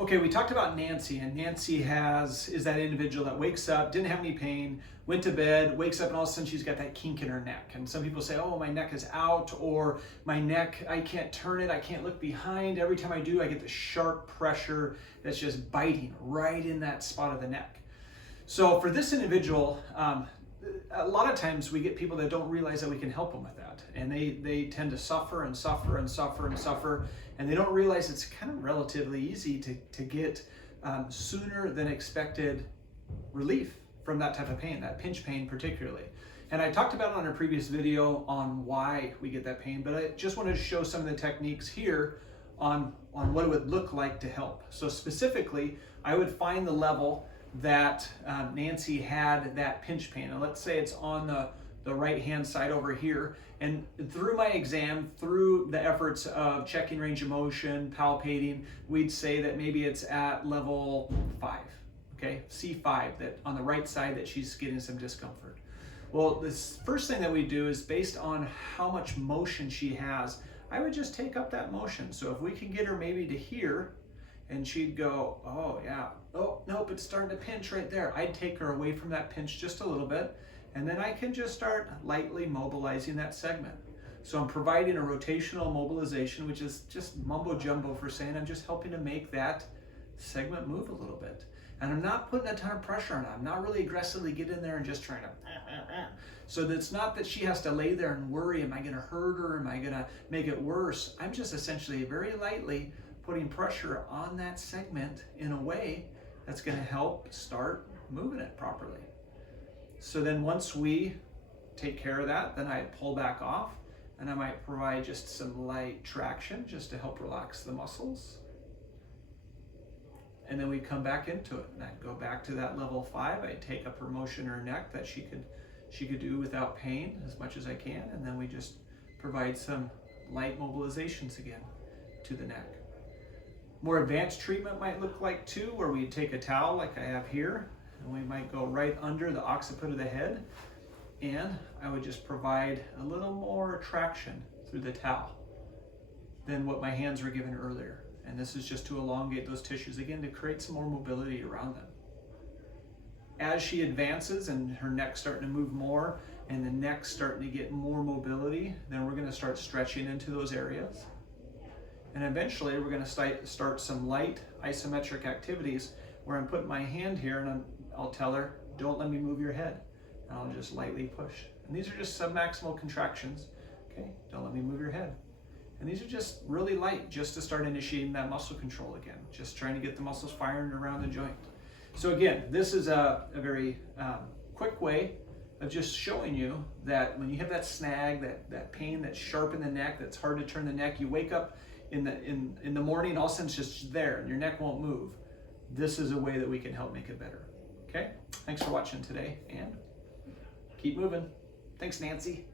Okay, we talked about Nancy, and Nancy is that individual that wakes up, didn't have any pain, went to bed, wakes up, and all of a sudden she's got that kink in her neck. And some people say, oh, my neck is out, or my neck, I can't turn it, I can't look behind. Every time I do, I get this sharp pressure that's just biting right in that spot of the neck. So for this individual, a lot of times we get people that don't realize that we can help them with that. And they tend to suffer and suffer and suffer and suffer, and they don't realize it's kind of relatively easy to get sooner than expected relief from that type of pain, that pinch pain particularly. And I talked about it on a previous video on why we get that pain, but I just wanted to show some of the techniques here on what it would look like to help. So specifically, I would find the level that Nancy had that pinch pain, and let's say it's on the right hand side over here, and through my exam, through the efforts of checking range of motion, palpating, we'd say that maybe it's at level 5, okay, C5, that on the right side that she's getting some discomfort. Well, this first thing that we do is based on how much motion she has, I would just take up that motion. So if we can get her maybe to here, and she'd go, oh yeah, oh nope, it's starting to pinch right there. I'd take her away from that pinch just a little bit, and then I can just start lightly mobilizing that segment. So I'm providing a rotational mobilization, which is just mumbo jumbo for saying I'm just helping to make that segment move a little bit. And I'm not putting a ton of pressure on it. I'm not really aggressively getting in there and just trying to. So it's not that she has to lay there and worry, am I gonna hurt her? Am I gonna make it worse? I'm just essentially very lightly putting pressure on that segment in a way that's going to help start moving it properly. So then once we take care of that, then I pull back off, and I might provide just some light traction just to help relax the muscles. And then we come back into it, and I go back to that level 5. I take up her motion in her neck that she could do without pain as much as I can, and then we just provide some light mobilizations again to the neck. More advanced treatment might look like too, where we take a towel like I have here, and we might go right under the occiput of the head, and I would just provide a little more traction through the towel than what my hands were given earlier. And this is just to elongate those tissues again, to create some more mobility around them. As she advances and her neck's starting to move more and the neck's starting to get more mobility, then we're going to start stretching into those areas. And eventually we're going to start some light isometric activities where I'm putting my hand here, and I'll tell her, don't let me move your head. And I'll just lightly push. And these are just submaximal contractions. Okay, don't let me move your head. And these are just really light, just to start initiating that muscle control again, just trying to get the muscles firing around the joint. So again, this is a very quick way of just showing you that when you have that snag, that pain that's sharp in the neck, that's hard to turn the neck, you wake up in the morning, all of a sudden it's just there and your neck won't move. This is a way that we can help make it better. Okay, thanks for watching today, and keep moving. Thanks, Nancy.